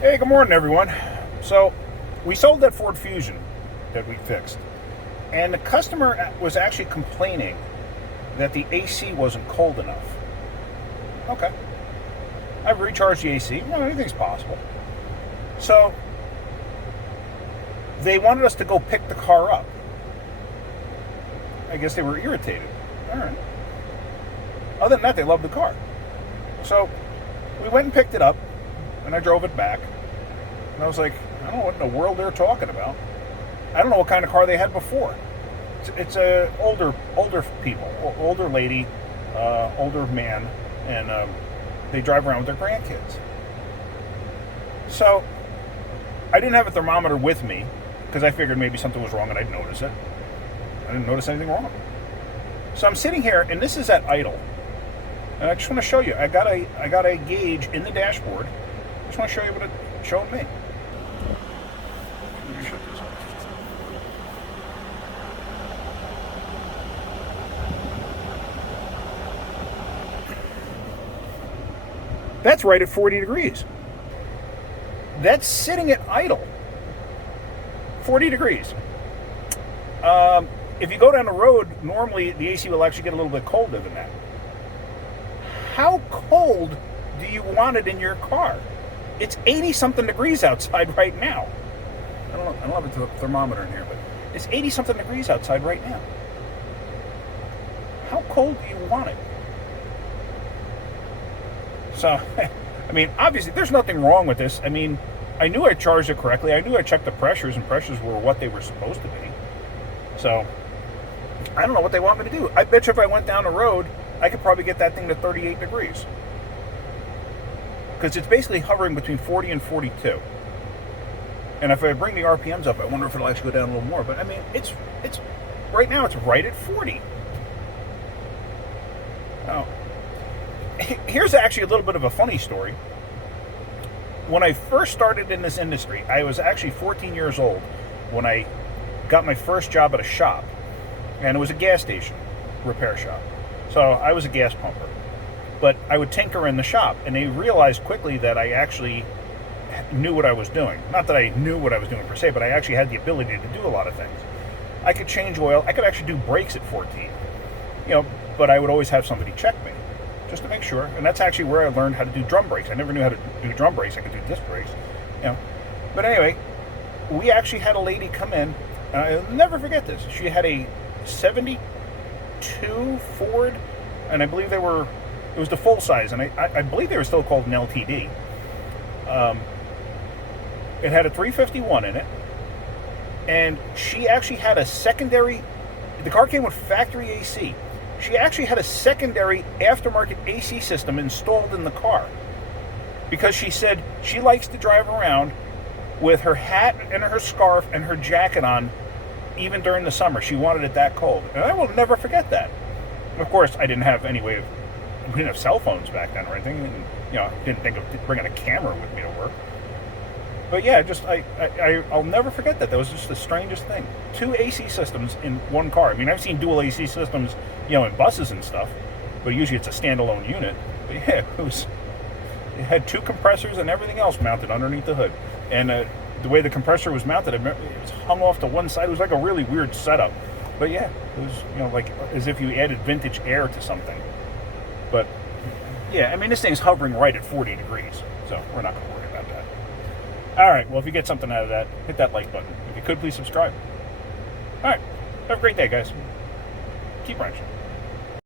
Hey, good morning, everyone. So, we sold that Ford Fusion that we fixed, and the customer was actually complaining that the AC wasn't cold enough. Okay, I've recharged the AC. Well, anything's possible. So, they wanted us to go pick the car up. I guess they were irritated. All right. Other than that, they loved the car. So, we went and picked it up, and I drove it back. And I was like, I don't know what in the world they're talking about. I don't know what kind of car they had before. It's a older people, older lady, older man, and they drive around with their grandkids. So I didn't have a thermometer with me because I figured maybe something was wrong and I'd notice it. I didn't notice anything wrong. So I'm sitting here, and this is at idle, and I just want to show you. I got a gauge in the dashboard. I just want to show you what it's showing me. Let me shut this off. That's right at 40 degrees. That's sitting at idle. 40 degrees. If you go down the road, normally the AC will actually get a little bit colder than that. How cold do you want it in your car? It's 80 something degrees outside right now. I don't have a thermometer in here, but it's 80 something degrees outside right now. How cold do you want it? So, I mean, obviously, there's nothing wrong with this. I mean, I knew I charged it correctly. I knew I checked the pressures, and pressures were what they were supposed to be. So, I don't know what they want me to do. I bet you if I went down the road, I could probably get that thing to 38 degrees. Because it's basically hovering between 40 and 42. And if I bring the RPMs up, I wonder if it'll actually go down a little more. But, I mean, it's right now, it's right at 40. Oh. Here's actually a little bit of a funny story. When I first started in this industry, I was actually 14 years old when I got my first job at a shop. And it was a gas station repair shop. So I was a gas pumper. But I would tinker in the shop, and they realized quickly that I actually knew what I was doing. Not that I knew what I was doing per se, but I actually had the ability to do a lot of things. I could change oil. I could actually do brakes at 14. But I would always have somebody check me just to make sure. And that's actually where I learned how to do drum brakes. I never knew how to do drum brakes. I could do disc brakes. But anyway, we actually had a lady come in, and I'll never forget this. She had a 72 Ford, and I believe it was the full size, and I believe they were still called an LTD. It had a 351 in it, and she actually had a secondary. The car came with factory AC. She actually had a secondary aftermarket AC system installed in the car because she said she likes to drive around with her hat and her scarf and her jacket on even during the summer. She wanted it that cold. And I will never forget that. Of course, I didn't have any way of... We didn't have cell phones back then or anything. And, didn't think of bringing a camera with me to work. But yeah, I'll never forget that. That was just the strangest thing. 2 AC systems in one car. I mean, I've seen dual AC systems, in buses and stuff, but usually it's a standalone unit. But yeah, it had 2 compressors and everything else mounted underneath the hood. And the way the compressor was mounted, it was hung off to one side. It was like a really weird setup. But yeah, it was, like as if you added vintage air to something. But yeah, I mean, this thing's hovering right at 40 degrees, so we're not going to worry about that. All right, well, if you get something out of that, hit that like button. If you could, please subscribe. All right, have a great day, guys. Keep wrenching.